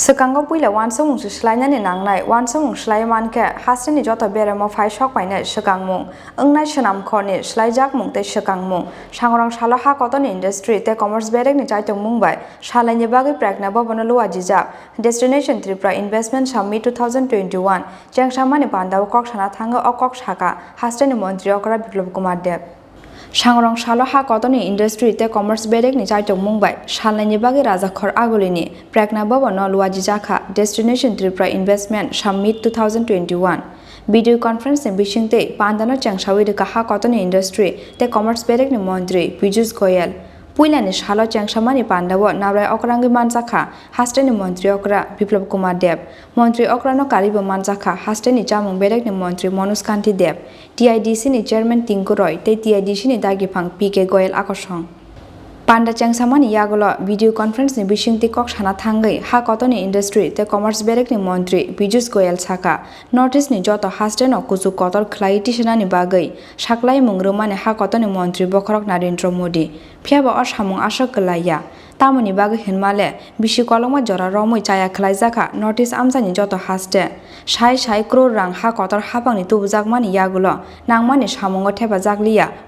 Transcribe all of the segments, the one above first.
Sekango puila wan samung slainya ni nangnai wan samung slai manke hasni jota bere mo phai sok paine sekangmung ongnai senam khoni slaijak mung te sekangmung sangrang salo ha kotoni industry te commerce berek ni chaitung mungbai salaini bagi prakna bobono luwa jijak destination Tripura investment summit 2021 chengsamani pandaw kok sana thanga okok saka hasni mantri okra biplop kumar dev Sangrong salo ha kotoni industry te commerce berek ni chaitung mungbai salnaini bagi rajakhor agolini prakna bobono luwaji jakha destination Tripura investment summit 2021 video conference ni bisingte pandano changsawi de ha kotoni industry te commerce berek ni mantri Piyush Goyal Puilani salo changsamani pandawo nabrai okrangi manjakha hasteni mantri okra Biplop Kumar Dev mantri okrano karibo manjakha hasteni jamung berek ni mantri Manoj Kanti Dev TIDC ni chairman Tinku Roy te TIDC ni dagifang PK Goyal akosong Panda changsamani yagolo video conference ni bisingti kok sana thangai ha kotoni industry te commerce berek ni mantri Piyush Goyal saka notice ni joto hasteno kuju kotor khlai tisana ni bagai saklai mungrumani ha kotoni mantri Bokhorok Narendra Modi phiaba o samung ashok kelaya tamoni bagai hinmale bisi kolongma jora romoi chaya khlaijaka notice amjani joto haste sai crore rang ha kotor hapangni tubujakmani yagulo nangmani samungo thepajak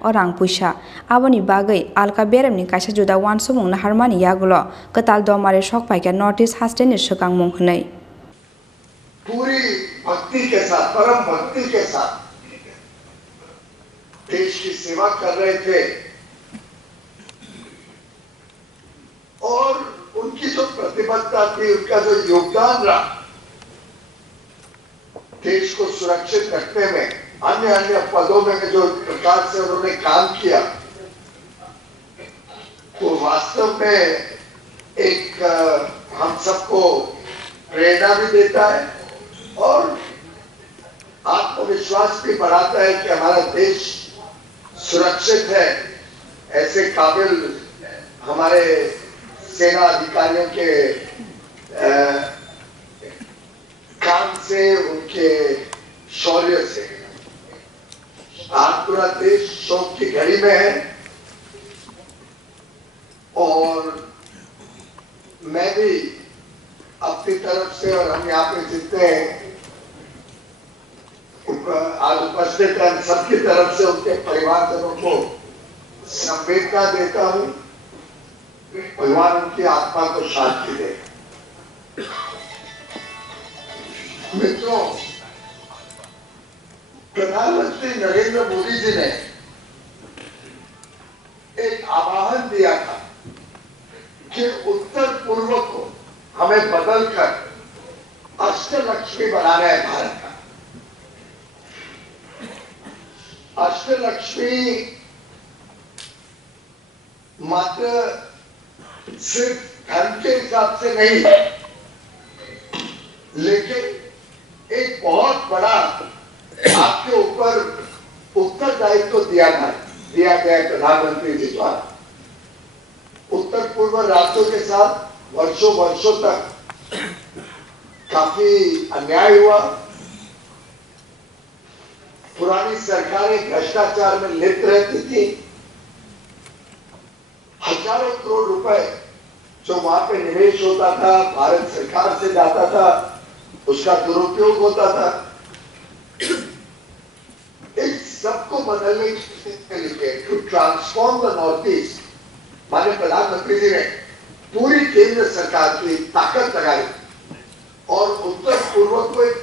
o rang puisa aboni bagai alka beremni kaisa juda wan sumung naharmani yagulo katal domare sokpaika notice haste ni sekangmung hnai पूरी भक्ति के साथ परम भक्ति के साथ देश की सेवा कर रहे थे और उनकी जो प्रतिबद्धता थी उनका जो योगदान रहा देश को सुरक्षित रखने में अन्य पदों में जो प्रकार से उन्होंने काम किया वो वास्तव में एक हम सबको प्रेरणा भी देता है और आत्मविश्वास भी बढ़ाता है कि हमारा देश सुरक्षित है ऐसे काबिल हमारे सेना अधिकारियों के काम से उनके शौर्य से आज पूरा देश शोक की घड़ी में है और मैं भी अपनी तरफ से और हम यहाँ पे जितने आज उपस्थित हैं सबकी तरफ से उनके परिवारजनों को संवेदना देता हूँ भगवान उनकी आत्मा को शांति दे मित्रों प्रधानमंत्री नरेंद्र मोदी जी ने एक आह्वान दिया था कि उत्तर पूर्व को हमें बदलकर अष्टलक्ष्मी बनाना है भारत का अष्टलक्ष्मी मात्र सिर्फ धन के हिसाब से नहीं लेकिन एक बहुत बड़ा आपके ऊपर उत्तरदायित्व दिया गया प्रधानमंत्री जी द्वारा उत्तर पूर्व राज्यों के साथ वर्षों तक काफी अन्याय हुआ पुरानी सरकारें भ्रष्टाचार में लिप्त रहती थी हजारों करोड़ रुपए जो वहां पे निवेश होता था भारत सरकार से जाता था उसका दुरुपयोग होता था इस सबको बदलने के लिए to transform the north east माननीय प्रधानमंत्री जी ने पूरी केंद्र सरकार की ताकत लगाई और उत्तर पूर्व को एक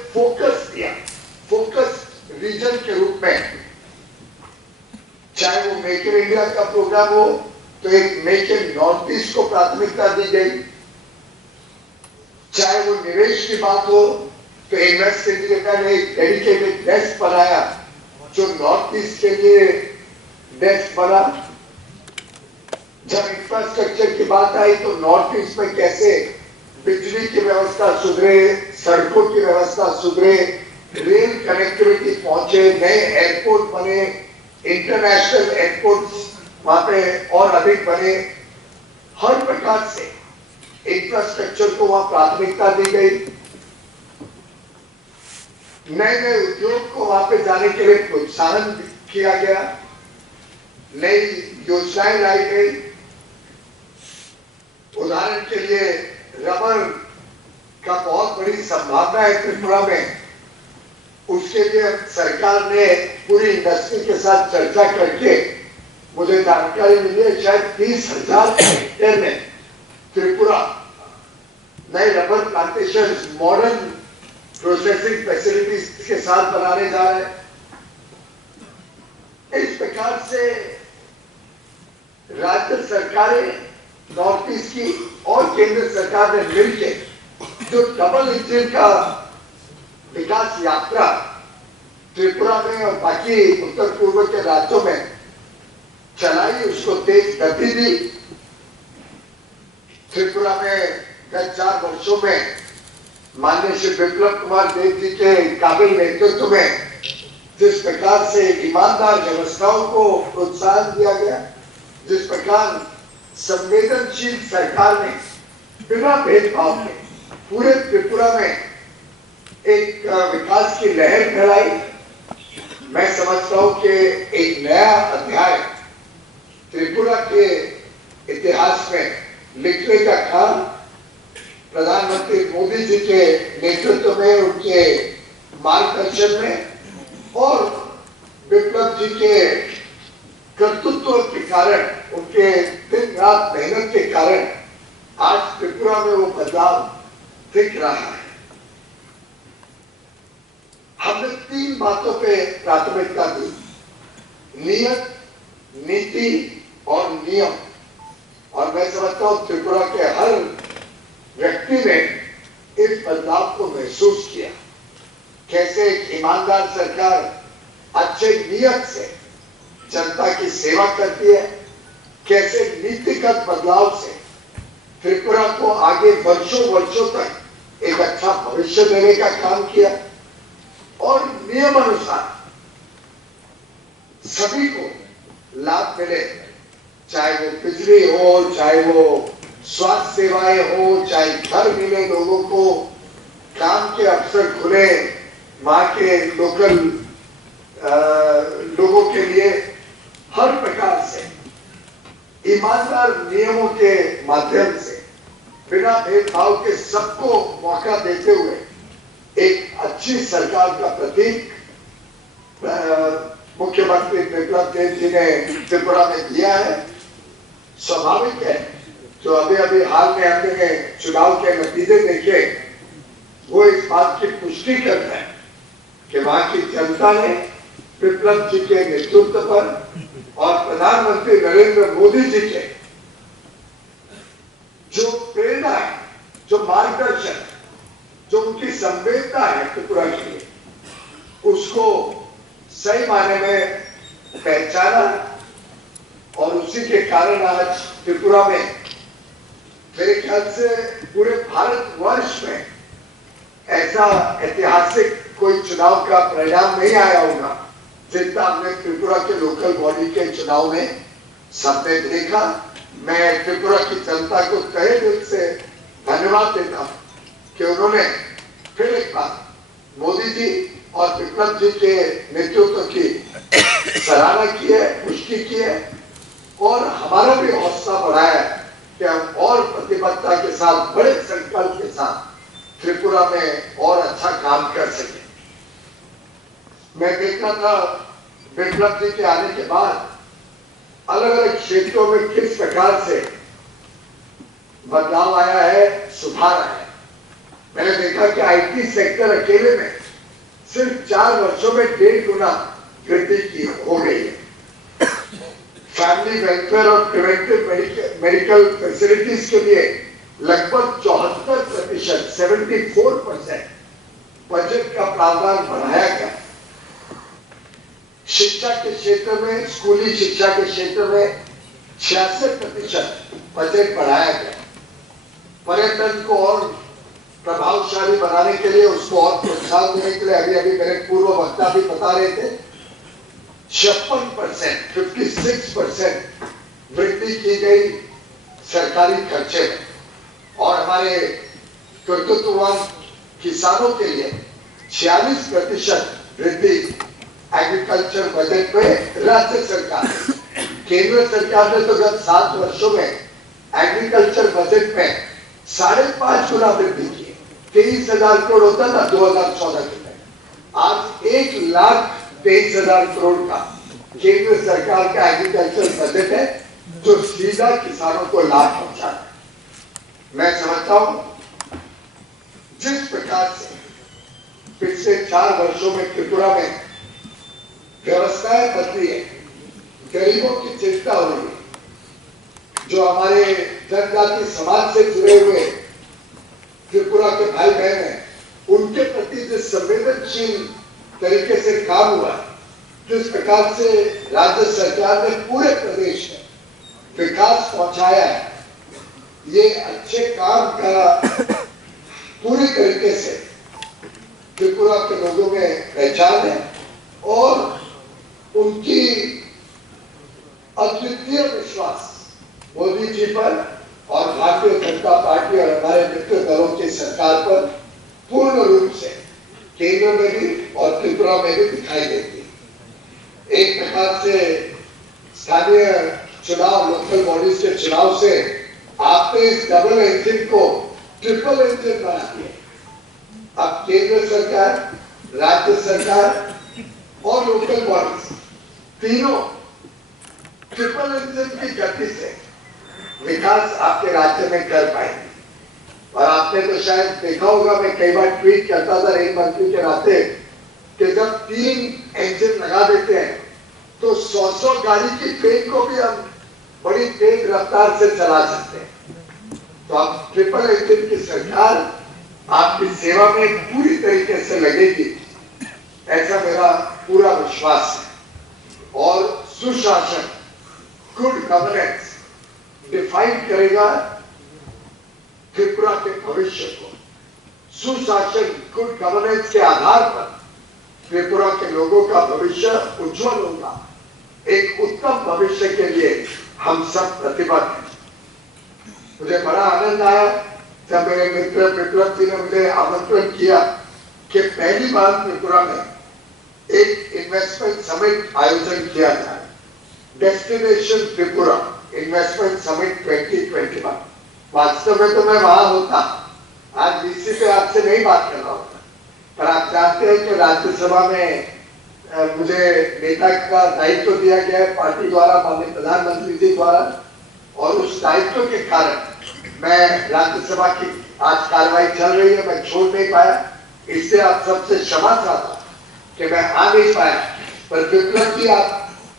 फोकस रीजन के रूप में चाहे वो मेक इन इंडिया का प्रोग्राम हो तो एक मेक इन नॉर्थ ईस्ट को प्राथमिकता दी गई चाहे वो निवेश की बात हो तो इन्वेस्ट इंडिया ने एक डेडिकेटेड डेस्क बनाया जो नॉर्थ ईस्ट के लिए डेस्क बना जब इंफ्रास्ट्रक्चर की बात आई तो नॉर्थ ईस्ट में कैसे बिजली की व्यवस्था सुधरे सड़कों की व्यवस्था सुधरे रेल कनेक्टिविटी पहुंचे नए एयरपोर्ट बने इंटरनेशनल एयरपोर्ट वहां पे और अधिक बने हर प्रकार से इंफ्रास्ट्रक्चर को वहां प्राथमिकता दी गई नए उद्योग को वहां पे जाने के लिए प्रोत्साहन किया गया नई योजनाएं लाई गई उदाहरण के लिए रबर बड़ी संभावना है त्रिपुरा में, उसके लिए सरकार ने पूरी इंडस्ट्री के साथ चर्चा करके मुझे जानकारी मिली है शायद 30,000 हेक्टेयर में त्रिपुरा नए rubber plantation modern processing facilities के साथ बनाने जा रहे हैं। इस प्रकार से राज्य सरकारें नॉर्थ ईस्ट की और केंद्र सरकार ने मिलकर जो डबल इंजन का विकास यात्रा त्रिपुरा में और बाकी उत्तर पूर्व के राज्यों में चलाई, उसको तेज गति दी। त्रिपुरा में गत 4 वर्षों में माननीय श्री विप्लव कुमार देव जी के काबिल नेतृत्व में जिस प्रकार से ईमानदार व्यवस्थाओं को प्रोत्साहन दिया गया, जिस प्रकार संवेदनशील सरकार ने बिना भेदभाव के पूरे त्रिपुरा में एक विकास की लहर फैलाई, मैं समझता हूं कि एक नया अध्याय त्रिपुरा के इतिहास में लिखने का काम प्रधानमंत्री मोदी जी के नेतृत्व में, उनके मार्गदर्शन में और विप्लव जी के कर्तृत्व के कारण, उनके दिन रात मेहनत के कारण आज त्रिपुरा में वो बदलाव दिख रहा है। हमने 3 बातों पे प्राथमिकता दी, नियत, नीति और नियम। और मैं समझता हूं त्रिपुरा के हर व्यक्ति ने इस बदलाव को महसूस किया। कैसे एक ईमानदार सरकार अच्छे नियत से जनता की सेवा करती है, कैसे नीतिगत बदलाव से त्रिपुरा को आगे वर्षों वर्षों तक एक अच्छा भविष्य देने का काम किया और नियम अनुसार सभी को लाभ मिले, चाहे वो बिजली हो, चाहे वो स्वास्थ्य सेवाएं हो, चाहे घर मिले लोगों को, काम के अवसर खुले वहां के लोकल लोगों के लिए, हर प्रकार से ईमानदार नियमों के माध्यम से बिना भेदभाव के सबको मौका देते हुए एक अच्छी सरकार का प्रतीक मुख्यमंत्री विप्लव देव जी ने त्रिपुरा में दिया है। स्वाभाविक है, जो अभी अभी हाल में हमने चुनाव के नतीजे देखे वो इस बात की पुष्टि करते हैं कि वहां की जनता ने विप्लव जी के नेतृत्व पर और प्रधानमंत्री नरेंद्र मोदी जी के जो प्रेरणा है, जो मार्गदर्शन, जो उनकी संवेदना है त्रिपुरा के लिए, उसको सही मायने में पहचाना और उसी के कारण आज त्रिपुरा में मेरे ख्याल से पूरे भारतवर्ष में ऐसा ऐतिहासिक कोई चुनाव का परिणाम नहीं आया होगा जितना हमने त्रिपुरा के लोकल बॉडी के चुनाव में सबने देखा। मैं त्रिपुरा की जनता को तहे दिल से धन्यवाद देता हूं कि उन्होंने फिर एक बार मोदी जी और विप्लव जी के नेतृत्व की सराहना की है, पुष्टि की है और हमारा भी हौसला बढ़ाया है कि हम और प्रतिबद्धता के साथ, बड़े संकल्प के साथ त्रिपुरा में और अच्छा काम कर सके। मैं देखता था विप्लव जी के आने के बाद अलग अलग क्षेत्रों में किस प्रकार से बदलाव आया है, सुधार आया है। मैंने देखा कि आईटी सेक्टर अकेले में सिर्फ 4 वर्षों में 1.5 गुना वृद्धि की हो गई है। फैमिली वेलफेयर और प्रिवेंटिव मेडिकल फैसिलिटीज के लिए लगभग 74% 74% बजट का प्रावधान बढ़ाया गया। शिक्षा के क्षेत्र में, स्कूली शिक्षा के क्षेत्र में 66% बजट बढ़ाया गया। पर्यटन को और प्रभावशाली बनाने के लिए, उसको और प्रोत्साहन देने के लिए अभी अभी मेरे पूर्व वक्ता भी बता रहे थे 56% वृद्धि की गई सरकारी खर्चे में। और हमारे कर्तृत्ववान किसानों के लिए 46% वृद्धि एग्रीकल्चर बजट में राज्य सरकार, केंद्र सरकार ने तो गत 7 वर्षों में एग्रीकल्चर बजट में 5.5 गुना वृद्धि की। 23,000 करोड़ होता था 2014 के तक। आज 1,23,000 करोड़ का केंद्र सरकार का एग्रीकल्चर बजट है जो सीधा किसानों को लाभ पहुंचा है। मैं समझता हूं जिस प्रकार से पिछले 4 वर्षों में त्रिपुरा में व्यवस्थाएं बदली है, गरीबों की चिंता हो रही है, जो हमारे जनजाति समाज से जुड़े हुए त्रिपुरा के भाई बहन हैं, उनके प्रति जिस संवेदनशील तरीके से काम हुआ, जिस प्रकार से राज्य सरकार ने पूरे प्रदेश में विकास पहुंचाया है, ये अच्छे काम का पूरी तरीके से त्रिपुरा के लोगों में पहचान है और उनकी अद्वितीय विश्वास मोदी जी पर और भारतीय जनता पार्टी और हमारे मित्र दलों की सरकार पर पूर्ण रूप से केंद्र में भी और त्रिपुरा में भी दिखाई देती है। एक प्रकार से स्थानीय चुनाव, लोकल बॉडीज के चुनाव से आपने इस डबल इंजन को ट्रिपल इंजन बना दिया। अब केंद्र सरकार, राज्य सरकार और लोकल बॉडीज तीनों ट्रिपल इंजन की गति से विकास आपके राज्य में कर पाएंगे। और आपने तो शायद देखा होगा, मैं कई बार ट्वीट करता था रेल मंत्री के नाते कि जब 3 इंजन लगा देते हैं तो 100 गाड़ी की ट्रेन को भी हम बड़ी तेज रफ्तार से चला सकते हैं। तो अब ट्रिपल इंजन की सरकार आपकी सेवा में पूरी तरीके से लगेगी, ऐसा मेरा पूरा विश्वास है। और सुशासन, गुड गवर्नेंस डिफाइन करेगा त्रिपुरा के भविष्य को। सुशासन, गुड गवर्नेंस के आधार पर त्रिपुरा के लोगों का भविष्य उज्जवल होगा। एक उत्तम भविष्य के लिए हम सब प्रतिबद्ध हैं। मुझे बड़ा आनंद आया जब मेरे मित्र विप्लव जी ने मुझे आमंत्रण किया कि पहली बार त्रिपुरा में एक इन्वेस्टमेंट समिट आयोजन किया जाए, डेस्टिनेशन त्रिपुरा इन्वेस्टमेंट समिट 2021। वास्तव में तो मैं वहां होता, आज डीसी पे आपसे नहीं बात कर रहा होता, पर आप जानते हैं कि राज्यसभा में मुझे नेता का दायित्व दिया गया है पार्टी द्वारा, माननीय प्रधानमंत्री जी द्वारा, और उस दायित्व के कारण मैं राज्यसभा की आज कार्रवाई चल रही है, मैं छोड़ नहीं पाया। इससे आप सबसे क्षमा चाहता कि मैं आ नहीं पाया, पर विप्लव जी आप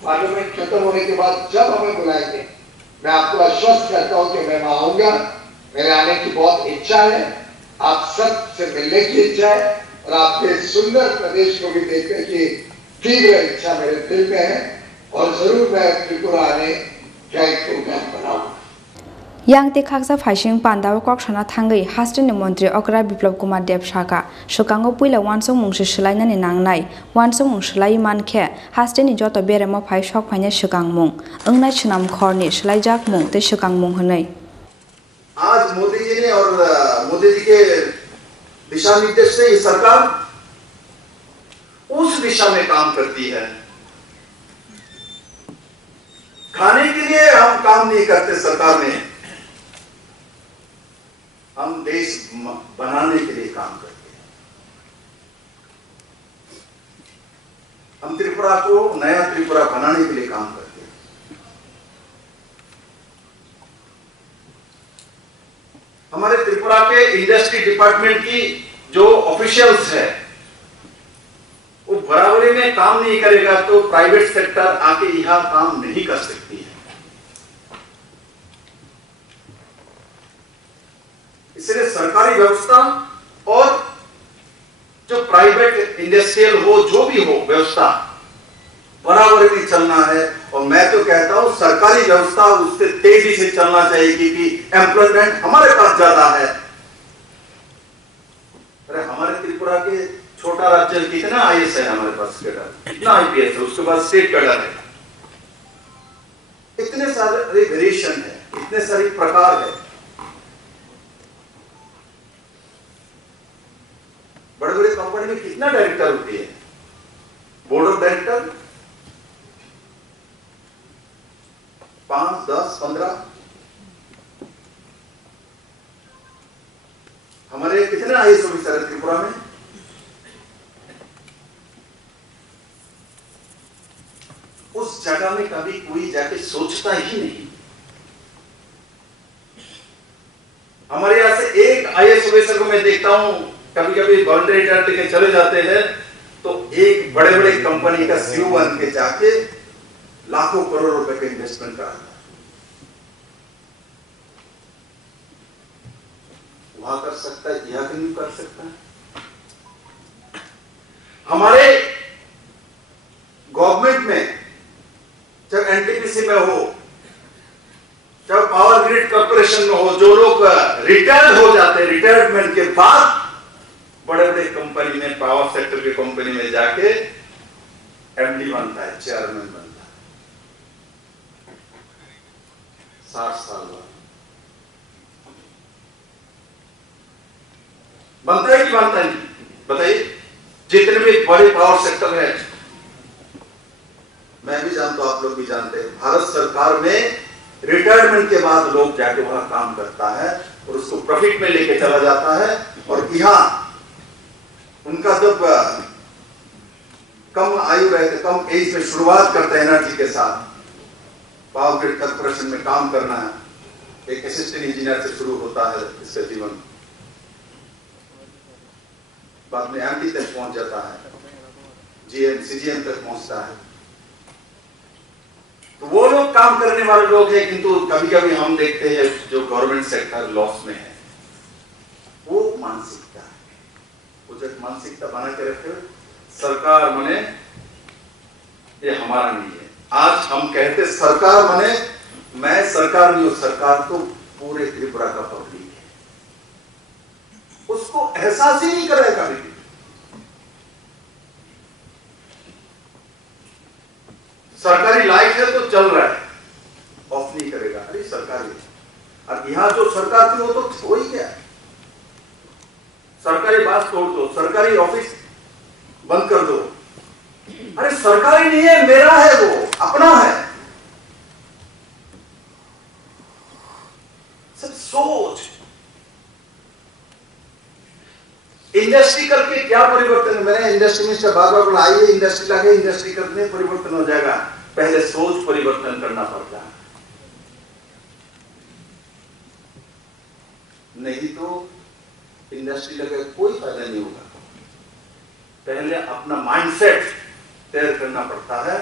पार्लियामेंट खत्म होने के बाद जब हमें बुलाएंगे, मैं आपको आश्वस्त करता हूं कि मैं वहां आऊंगा। मेरे आने की बहुत इच्छा है, आप सब से मिलने की इच्छा है और आपके सुंदर प्रदेश को भी देखने की तीव्र इच्छा मेरे दिल में है और जरूर मैं त्रिपुरा आने का एक प्रोग्राम बनाऊंगा। yang te khaksa phaising pandaw kok sana thangai hastin मंत्री अकरा बिप्लव कुमार देव शाखा सुकांगो पुइला वानसो मुंगसे सलाइनानि नांनाय वानसो मुंग सलाई मानखे हास्टिनि जत बेरेमो फाइ सक फाइने सुकांगमुं अंगनाय सुनाम खरनि सलाइजाक मुं ते सुकांगमुं हनै। आज मोदी जी ने और मोदी जी के दिशा निर्देश से ये सरकार उस दिशा में काम करती है। खाने के लिए हम काम नहीं करते सरकार में, हम देश बनाने के लिए काम करते हैं। हम त्रिपुरा को नया त्रिपुरा बनाने के लिए काम करते हैं। हमारे त्रिपुरा के इंडस्ट्री डिपार्टमेंट की जो ऑफिशियल्स है वो बराबरी में काम नहीं करेगा तो प्राइवेट सेक्टर आके यहां काम नहीं कर सकती है। इसलिए सरकारी व्यवस्था और जो प्राइवेट इंडस्ट्रियल हो, जो भी हो व्यवस्था, बराबर में चलना है। और मैं तो कहता हूं सरकारी व्यवस्था उससे तेजी से चलना चाहिए क्योंकि एम्प्लॉयमेंट हमारे पास ज्यादा है। अरे हमारे त्रिपुरा के छोटा राज्य कितना आईएएस है हमारे पास, कितना आईपीएस है, उसके बाद स्टेट कैडर है, इतने सारे वेरिएशन है, इतने सारे प्रकार है। बड़े बड़े कंपनी में कितना डायरेक्टर होती है, बोर्ड ऑफ डायरेक्टर 5, 10, 15। हमारे कितने IAS ऑफिसर है त्रिपुरा में। उस जगह में कभी कोई जाके सोचता ही नहीं। हमारे यहां से एक IAS ऑफिसर को मैं देखता हूं, कभी कभी वॉलंटरी रिटायर लेके चले जाते हैं, तो एक बड़े बड़े कंपनी का CEO बन के जाके लाखों करोड़ रुपए का इन्वेस्टमेंट कराता है। वहां कर सकता है, यहां क्यों नहीं कर सकता है? हमारे गवर्नमेंट में चाहे NTPC में हो, चाहे पावर ग्रिड कॉर्पोरेशन में हो, जो लोग रिटायर्ड हो जाते हैं, रिटायरमेंट के बाद बड़े बड़े कंपनी में, पावर सेक्टर की कंपनी में जाके MD बनता है, चेयरमैन बनता है 60 साल बाद। बनता है कि बनता नहीं? बताइए। जितने भी बड़े पावर सेक्टर है, मैं भी जानता हूं, आप लोग भी जानते हैं, भारत सरकार में रिटायरमेंट के बाद लोग जाके वहां काम करता है और उसको प्रॉफिट में लेके चला जाता है। और यहां उनका जब कम आयु रहते, कम एज में शुरुआत करते हैं एनर्जी के साथ, पावर ग्रिड कॉर्पोरेशन में काम करना है, एक असिस्टेंट इंजीनियर से शुरू होता है इसका जीवन, बाद में MD तक पहुंच जाता है, GM CGM तक पहुंचता है। तो वो लोग काम करने वाले लोग हैं, किंतु कभी कभी हम देखते हैं जो गवर्नमेंट सेक्टर लॉस में है, वो मानसिकता है, वो जो मानसिकता बना के रखे सरकार माने ये हमारा नहीं है। आज हम कहते सरकार माने, मैं सरकार नहीं हूं, सरकार तो पूरे त्रिपुरा का पब्लिक है, उसको एहसास ही नहीं कर रहा कभी भी। सरकारी लाइट है तो चल रहा है, ऑफ नहीं करेगा, अरे सरकारी। अब यहां जो सरकार थी वो तो हो ही गया, सरकारी बात छोड़ दो, सरकारी ऑफिस बंद कर दो, अरे सरकारी नहीं है, मेरा है, वो अपना है। सब सोच। इंडस्ट्री करके क्या परिवर्तन है? मैंने इंडस्ट्री मिनिस्टर बार बार बोला, आइए इंडस्ट्री लाके इंडस्ट्री करने परिवर्तन हो जाएगा। पहले सोच परिवर्तन करना पड़ता है, नहीं तो इंडस्ट्री लगे कोई फायदा नहीं होगा। पहले अपना माइंडसेट तैयार करना पड़ता है,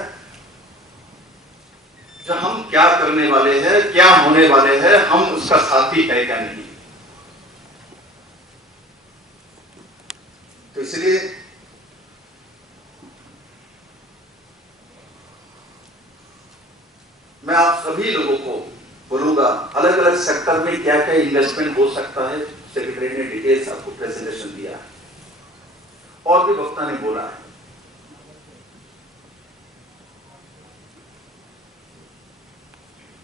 जो हम क्या करने वाले हैं, क्या होने वाले हैं, हम उसका साथी है क्या नहीं। तो इसलिए मैं आप सभी लोगों को बोलूंगा, अलग अलग सेक्टर में क्या क्या इन्वेस्टमेंट हो सकता है। सेक्रेटरी ने डिटेल्स आपको प्रेजेंटेशन दिया है, और भी वक्ता ने बोला है।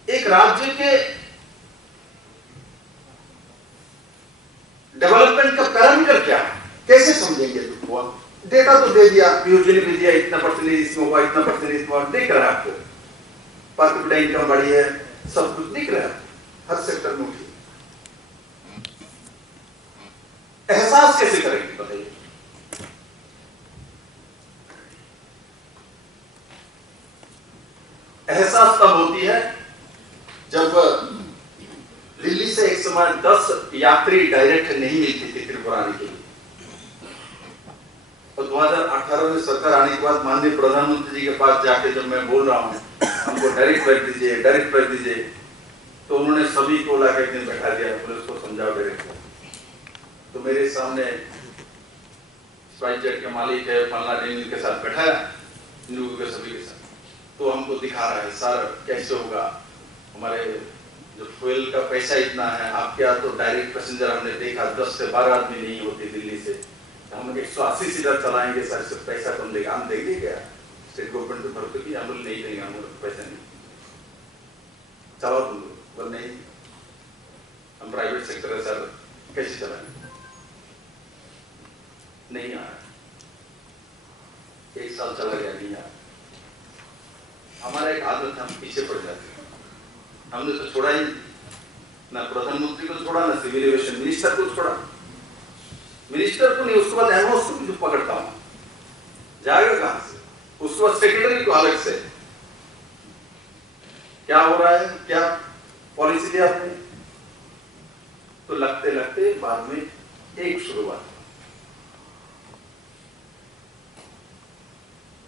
एक राज्य के डेवलपमेंट का पैरामीटर क्या है, कैसे समझेंगे? तो डेटा तो दे दिया, पीयूष ने भी दिया, इतना परसेंटेज इसमें हुआ, इतना परसेंटेज इसमें हुआ, दिख रहा है आपको, पर कैपिटा इनकम बढ़ी है, सब कुछ दिख रहा है, हर सेक्टर में उठी। एहसास कैसे करेंगे बताइए? एहसास तब होती है जब दिल्ली से एक समय 10 यात्री डायरेक्ट नहीं मिलती थी त्रिपुरा आने के लिए, और 2018 में सरकार आने के बाद माननीय प्रधानमंत्री जी के पास जाके जब मैं बोल रहा हूं हमको डायरेक्ट फ्लाइट दीजिए, डायरेक्ट फ्लाइट दीजिए, तो उन्होंने सभी को लाके एक दिन बैठा दिया, पुलिस को समझाओ डायरेक्ट। तो मेरे सामने स्पाइस जेट के मालिक है फलना डेनियल के साथ बैठाया, के सभी के साथ, तो हमको दिखा रहा है सर कैसे होगा, हमारे जो फ्यूल का पैसा इतना है, आपके यहाँ तो डायरेक्ट पैसेंजर हमने देखा 10 से 12 आदमी नहीं होती दिल्ली से, हम 180 सीटर चलाएंगे सर, इससे पैसा कम देगा, हम देंगे क्या? स्टेट गवर्नमेंट को भरते कि हम नहीं देंगे, हम पैसा नहीं चलाओ तुम लोग, बोल नहीं हम प्राइवेट सेक्टर है सर, कैसे चलाएंगे? नहीं आ रहा, 1 साल चला गया, नहीं आ रहा। हमारा एक आदत है, हम पीछे पड़ जाते हैं। हमने तो छोड़ा ही ना, प्रधानमंत्री को छोड़ा, ना सिविल एविएशन मिनिस्टर को छोड़ा, मिनिस्टर को नहीं, उसके बाद एमओएस को भी पकड़ता हूं, जाएगा कहां से? उसके बाद सेक्रेटरी को अलग से। क्या हो रहा है, क्या पॉलिसी दिया आपने? तो लगते लगते बाद में एक शुरुआत,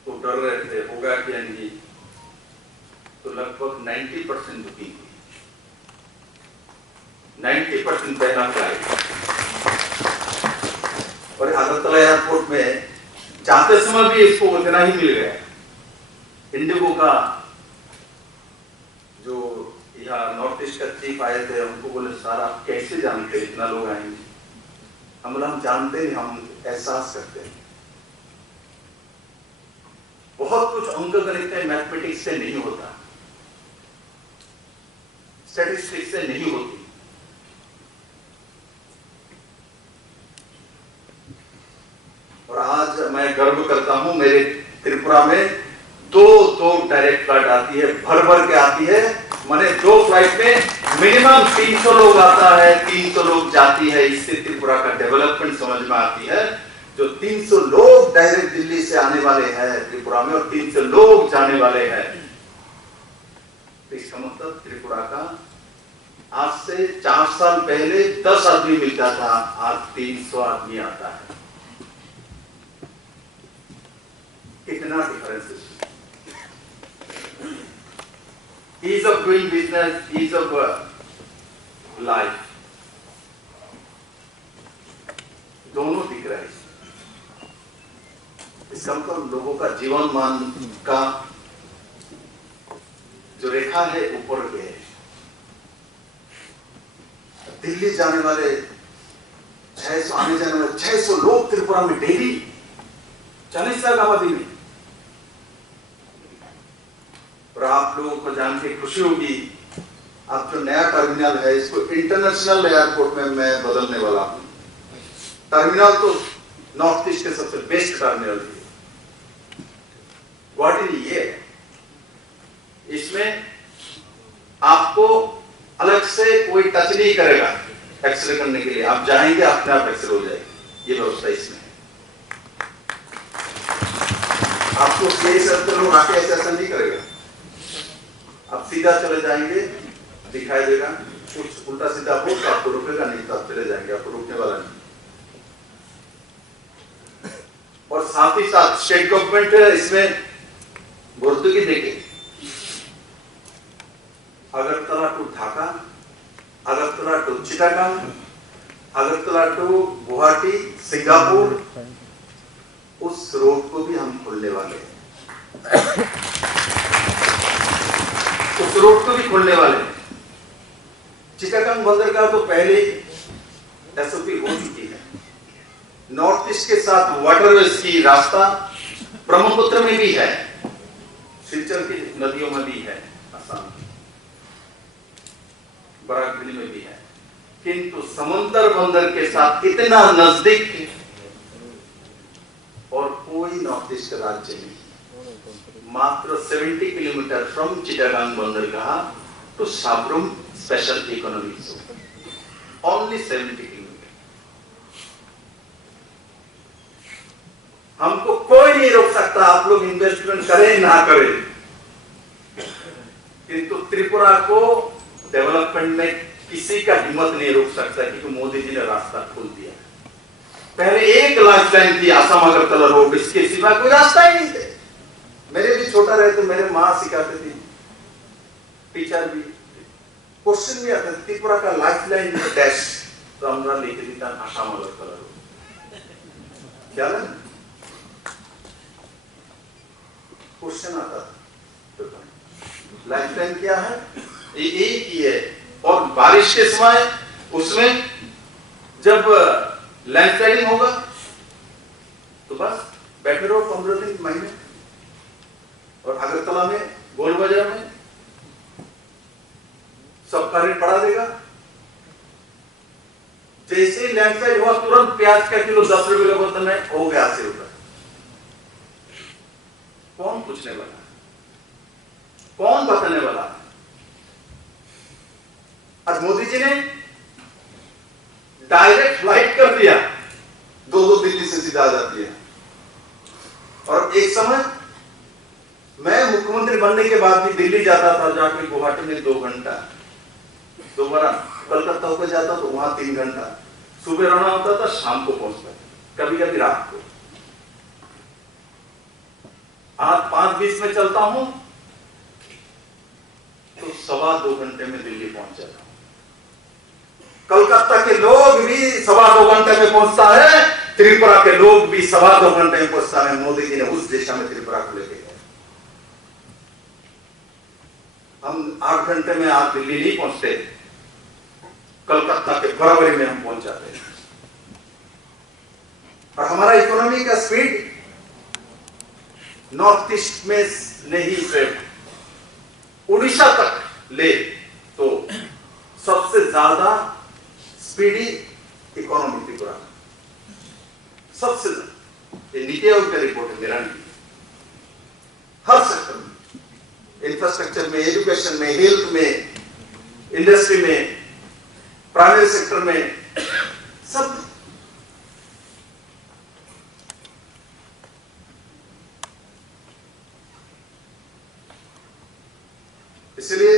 तो डर रहे थे होगा क्या नहीं, तो लगभग 90% बुकिंग हुई, 90% पहला फ्लाइट। और अगरतला एयरपोर्ट में जाते समय भी इसको उतना ही मिल गया। इंडिगो का जो यहाँ नॉर्थ ईस्ट का चीफ आए थे, उनको बोले सर आप कैसे जानते इतना लोग आएंगे? हम बोला हम जानते नहीं, हम एहसास करते हैं। बहुत कुछ अंक गणित मैथमेटिक्स से नहीं होता, स्टैटिस्टिक्स से नहीं होती। और आज मैं गर्व करता हूं, मेरे त्रिपुरा में दो डायरेक्ट फ्लाइट आती है, भर भर के आती है। माने 2 फ्लाइट में मिनिमम 300 लोग आता है, 300 लोग जाती है। इससे त्रिपुरा का डेवलपमेंट समझ में आती है। जो 300 लोग डायरेक्ट दिल्ली से आने वाले हैं त्रिपुरा में, और 300 लोग जाने वाले हैं, तो इसका मतलब त्रिपुरा का आज से 4 साल पहले 10 आदमी मिलता था, आज 300 आदमी आता है। कितना डिफरेंस है। Ease of doing business, ease of life, दोनों दिख रहे हैं। इसका मतलब लोगों का जीवन मान का जो रेखा है ऊपर के है। दिल्ली जाने वाले 600, आने जाने वाले 600 लोग त्रिपुरा में डेली, 40 लाख आबादी में। और आप लोगों को जान के खुशी होगी, अब जो नया टर्मिनल है इसको इंटरनेशनल एयरपोर्ट में मैं बदलने वाला हूं। टर्मिनल तो नॉर्थ ईस्ट के सबसे बेस्ट टर्मिनल है गुवाहाटी। ये इसमें आपको अलग से कोई टच नहीं करेगा एक्सरे करने के लिए, आप जाएंगे अपने आप एक्सरे हो जाएगी। ये व्यवस्था इसमें है। आपको लोग आके ऐसा नहीं करेगा, आप सीधा चले जाएंगे, दिखाई देगा, कुछ उल्टा सीधा हो तो आपको रुकेगा, नहीं तो आप चले जाएंगे, आपको रुकने वाला नहीं। और साथ ही साथ स्टेट गवर्नमेंट इसमें भर्तुकी देके Agartala to Dhaka, Agartala to Chittagong, Agartala to Guwahati, Singapore, उस रोड को भी हम खोलने वाले हैं। उस रोड को भी खोलने वाले हैं। चिटागांग बंदरगाह तो पहले ही एसओपी हो चुकी है। नॉर्थ ईस्ट के साथ वाटरवेज की रास्ता ब्रह्मपुत्र में भी है, सिलचर की नदियों में भी है, असम बराकबिली में भी है, किंतु समुद्र बंदर के साथ इतना नजदीक और कोई नॉर्थ ईस्ट का राज्य नहीं। मात्र 70 किलोमीटर फ्रॉम चिटागांग बंदरगाह to Sabroom special economic zone, only 70 kilometre. हमको कोई नहीं रोक सकता, आप लोग इन्वेस्टमेंट करें ना करें, किंतु त्रिपुरा को डेवलपमेंट में किसी का हिम्मत नहीं रोक सकता, क्योंकि मोदी जी ने रास्ता खोल दिया। पहले एक लाइफ लाइन थी असम अगरतला रोड, इसके सिवा कोई रास्ता ही नहीं थे। मेरे भी छोटा रहे तो मेरे माँ सिखाते थी, टीचर भी, क्वेश्चन भी आता त्रिपुरा का लाइफ लाइन डैश, तो हमरा लिख देता असम अगरतला रोड। क्या है क्वेश्चन आता था, लाइफ लाइन क्या है, ये एक ही है। और बारिश के समय उसमें जब लैंडस्लाइडिंग होगा तो बस बैठे रहो 15 दिन महीने। और अगरतला में गोल बाजार में सबका रेट बढ़ा देगा। जैसे ही लैंडस्लाइड हुआ तुरंत प्याज का किलो 10 रुपए का बोतल में हो गया 80 रुपए। कौन पूछने वाला, कौन बताने वाला? आज मोदी जी ने डायरेक्ट फ्लाइट कर दिया दिल्ली से सीधा आ जाती है। और एक समय मैं मुख्यमंत्री बनने के बाद भी दिल्ली जाता था, जाके गुवाहाटी में 2 घंटा, दोबारा कलकत्ता होकर जाता तो वहां 3 घंटा, सुबह रहना होता था, शाम को पहुंचता, कभी कभी रात को। आज 5:20 में चलता हूं तो 2.25 घंटे में दिल्ली पहुंच जाता हूं। कलकत्ता के लोग भी 2.25 घंटे में पहुंचता है, त्रिपुरा के लोग भी 2.25 घंटे में पहुंचता है। मोदी जी ने उस दिशा में त्रिपुरा को लेके गए। हम 8 घंटे में आज दिल्ली नहीं पहुंचते, कलकत्ता के बराबरी में हम पहुंच जाते हैं। और हमारा इकोनॉमी का स्पीड नॉर्थ ईस्ट में नहीं, सिर्फ उड़ीसा तक ले तो सबसे ज्यादा स्पीडी इकोनॉमी त्रिपुरा, सबसे ज्यादा। ये नीति आयोग का रिपोर्ट है, मेरा नहीं। हर सेक्टर में, इंफ्रास्ट्रक्चर में, एजुकेशन में, हेल्थ में, इंडस्ट्री में, प्राइवेट सेक्टर में, सब। इसलिए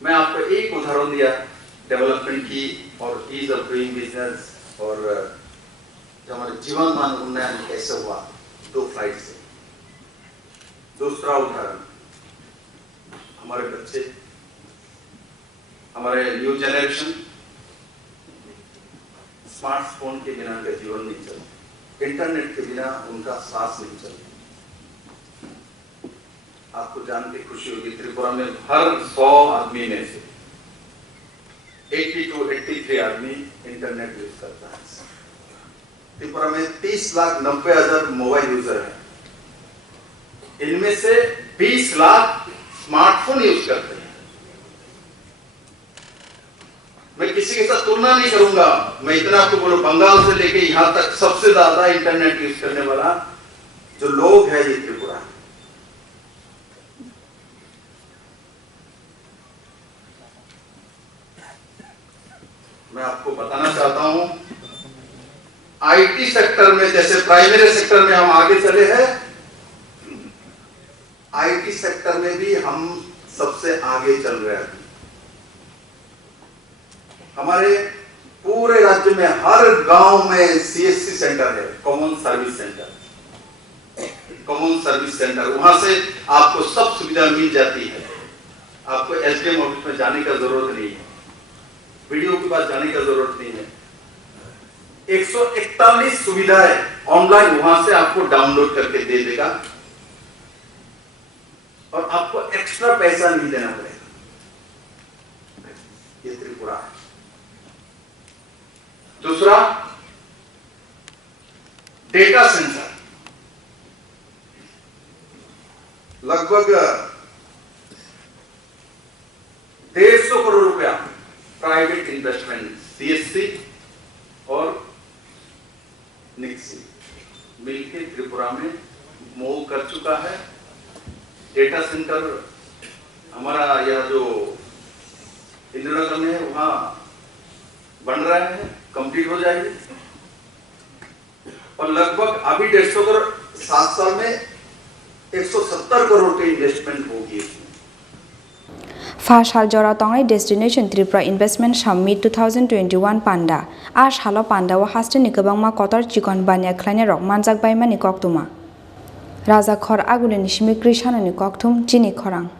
मैं आपको एक उदाहरण दिया डेवलपमेंट की और ईज ऑफ डूइंग बिजनेस और जो हमारे जीवन मान उन्नयन कैसे हुआ 2 फ्लाइट से। दूसरा उदाहरण, हमारे बच्चे, हमारे न्यू जनरेशन स्मार्टफोन के बिना उनका जीवन नहीं चलता, इंटरनेट के बिना उनका सांस नहीं चलता। आपको जान के खुशी होगी, त्रिपुरा में हर 100 आदमी में से 80 to 83 आदमी इंटरनेट यूज करता है। त्रिपुरा में 30,90,000 मोबाइल यूजर हैं, इनमें से 20 लाख स्मार्टफोन यूज करते हैं। मैं किसी के साथ तुलना नहीं करूंगा, मैं इतना आपको बोलूं, बंगाल से लेके यहां तक सबसे ज्यादा इंटरनेट यूज करने वाला जो लोग है ये त्रिपुरा है। मैं आपको बताना चाहता हूं, आईटी सेक्टर में, जैसे प्राइमरी सेक्टर में हम आगे चले हैं, आईटी सेक्टर में भी हम सबसे आगे चल रहे हैं। हमारे पूरे राज्य में हर गांव में सीएससी सेंटर है, common service centre. Common service centre, वहां से आपको सब सुविधा मिल जाती है। आपको एसडीएम ऑफिस में जाने का जरूरत नहीं है, वीडियो के पास जाने का जरूरत नहीं है। 141 सुविधाएं ऑनलाइन वहां से आपको डाउनलोड करके दे देगा और आपको एक्स्ट्रा पैसा नहीं देना पड़ेगा। ये त्रिपुरा है। दूसरा, डेटा सेंटर, लगभग 150 करोड़ रुपया प्राइवेट इन्वेस्टमेंट सीएससी और निक्सी मिलकर त्रिपुरा में मूव कर चुका है। डेटा सेंटर हमारा यह जो इंदिरानगर में है वहां बन रहा है, कंप्लीट हो जाएगी और लगभग अभी 150 करोड़, 7 साल में 170 करोड़ की इन्वेस्टमेंट होगी। First hal jora tongai Destination Tripura Investment Summit 2021 panda. Ash halo panda wa haste ni kwbangma kotor chikon banya khlaina rok manjak baimani koktuma. Raja khor aguli ni shimi krisana ni koktum chini khorang.